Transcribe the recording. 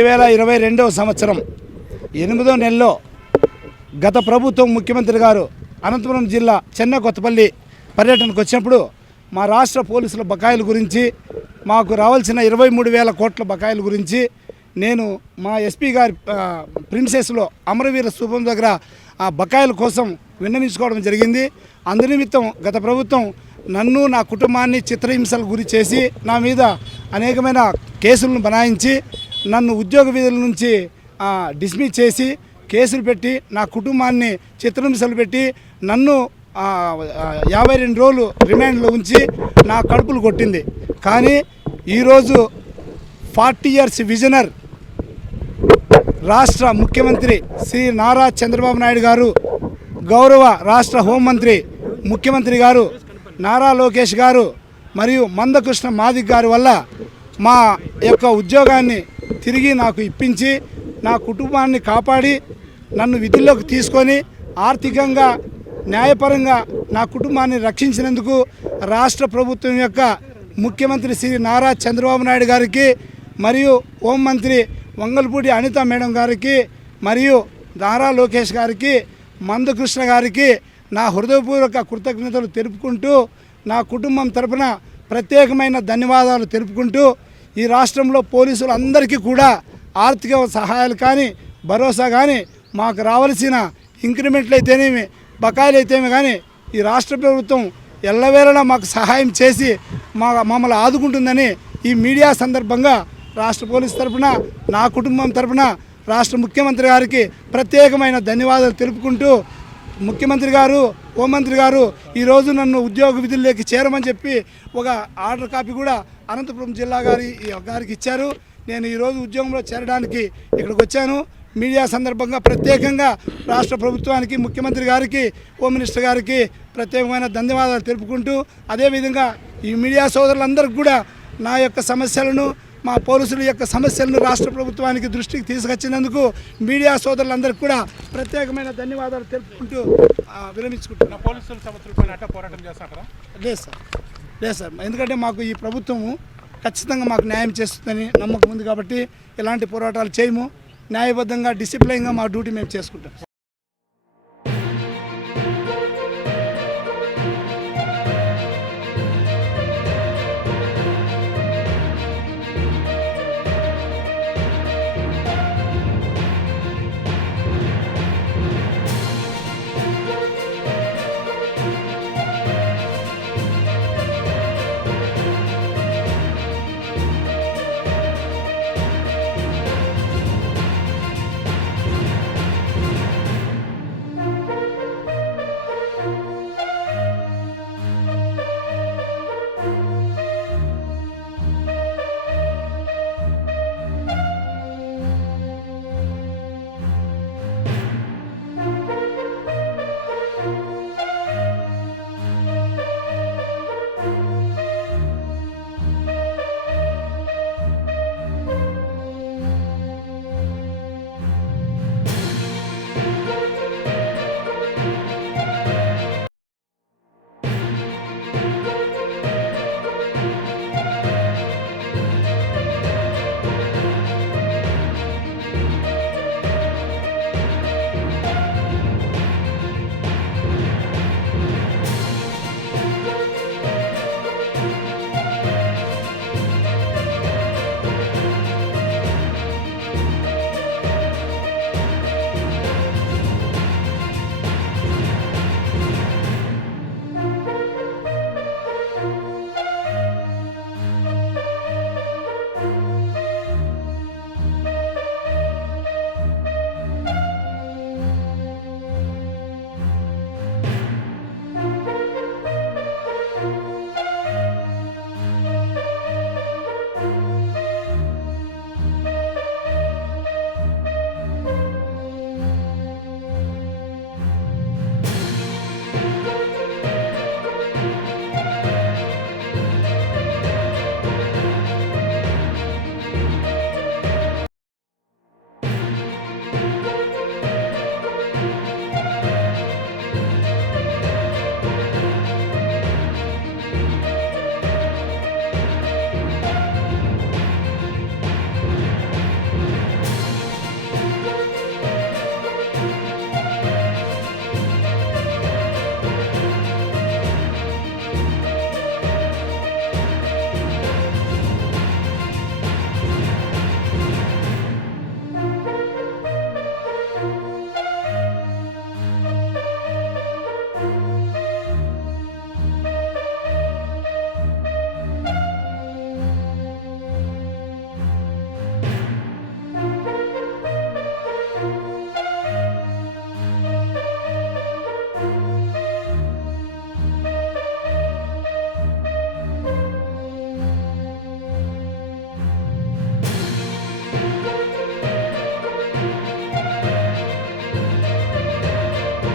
2022వ సంవత్సరం 8వ నెలలో గత ప్రభుత్వం ముఖ్యమంత్రి గారు అనంతపురం జిల్లా చెన్నకొత్తపల్లి పర్యటనకు వచ్చినప్పుడు మా రాష్ట్ర పోలీసుల బకాయిల గురించి మాకు రావాల్సిన 23,000 కోట్ల బకాయిల గురించి నేను మా ఎస్పీ గారి ప్రిన్సెస్లో అమరవీర స్థూపం దగ్గర ఆ బకాయిల కోసం విన్నవించుకోవడం జరిగింది. అందునిమిత్తం గత ప్రభుత్వం నన్ను నా కుటుంబాన్ని చిత్రహింసలకు గురి చేసి నా మీద అనేకమైన కేసులను బనాయించి నన్ను ఉద్యోగ విధుల నుంచి డిస్మిస్ చేసి కేసులు పెట్టి నా కుటుంబాన్ని చిత్రహింసలు పెట్టి నన్ను 52 రోజులు రిమాండ్లో ఉంచి నా కడుపులు కొట్టింది. కానీ ఈరోజు 40 ఇయర్స్ విజనర్ రాష్ట్ర ముఖ్యమంత్రి శ్రీ నారా చంద్రబాబు నాయుడు గారు, గౌరవ రాష్ట్ర హోంమంత్రి ముఖ్యమంత్రి గారు నారా లోకేష్ గారు మరియు మందకృష్ణ మాదిక్ గారి వల్ల మా యొక్క ఉద్యోగాన్ని తిరిగి నాకు ఇప్పించి నా కుటుంబాన్ని కాపాడి నన్ను విధుల్లోకి తీసుకొని ఆర్థికంగా న్యాయపరంగా నా కుటుంబాన్ని రక్షించినందుకు రాష్ట్ర ప్రభుత్వం యొక్క ముఖ్యమంత్రి శ్రీ నారా చంద్రబాబు నాయుడు గారికి మరియు హోంమంత్రి వంగల్పూడి అనిత మేడం గారికి మరియు నారా లోకేష్ గారికి మందకృష్ణ గారికి నా హృదయపూర్వక కృతజ్ఞతలు తెలుపుకుంటూ నా కుటుంబం తరపున ప్రత్యేకమైన ధన్యవాదాలు తెలుపుకుంటూ ఈ రాష్ట్రంలో పోలీసులు అందరికీ కూడా ఆర్థిక సహాయాలు కానీ భరోసా కానీ మాకు రావాల్సిన ఇంక్రిమెంట్లు అయితేనేమి బకాయిలు అయితేమి కానీ ఈ రాష్ట్ర ప్రభుత్వం ఎల్లవేళలా మాకు సహాయం చేసి మమ్మల్ని ఆదుకుంటుందని ఈ మీడియా సందర్భంగా రాష్ట్ర పోలీసు తరపున నా కుటుంబం తరపున రాష్ట్ర ముఖ్యమంత్రి గారికి ప్రత్యేకమైన ధన్యవాదాలు తెలుపుకుంటూ ముఖ్యమంత్రి గారు హోంమంత్రి గారు ఈరోజు నన్ను ఉద్యోగ విధుల్లోకి చేరమని చెప్పి ఒక ఆర్డర్ కాపీ కూడా అనంతపురం జిల్లా గారికి ఇచ్చారు. నేను ఈరోజు ఉద్యోగంలో చేరడానికి ఇక్కడికి వచ్చాను. మీడియా సందర్భంగా ప్రత్యేకంగా రాష్ట్ర ప్రభుత్వానికి ముఖ్యమంత్రి గారికి హోమ్ మినిస్టర్ గారికి ప్రత్యేకమైన ధన్యవాదాలు తెలుపుకుంటూ అదేవిధంగా ఈ మీడియా సోదరులందరికీ కూడా నా యొక్క సమస్యలను మా పోలీసుల యొక్క సమస్యలను రాష్ట్ర ప్రభుత్వానికి దృష్టికి తీసుకొచ్చినందుకు మీడియా సోదరులందరికీ కూడా ప్రత్యేకమైన ధన్యవాదాలు తెలుపుకుంటూ విరమించుకుంటున్నాను. పోలీసుల సమస్యలపైన అట్లా పోరాటం చేస్తారా? లేదు సార్, ఎందుకంటే మాకు ఈ ప్రభుత్వము ఖచ్చితంగా మాకు న్యాయం చేస్తుందని నమ్మకం ఉంది కాబట్టి ఎలాంటి పోరాటాలు చేయము. న్యాయబద్ధంగా డిసిప్లైన్గా మా డ్యూటీ మేము చేసుకుంటాం.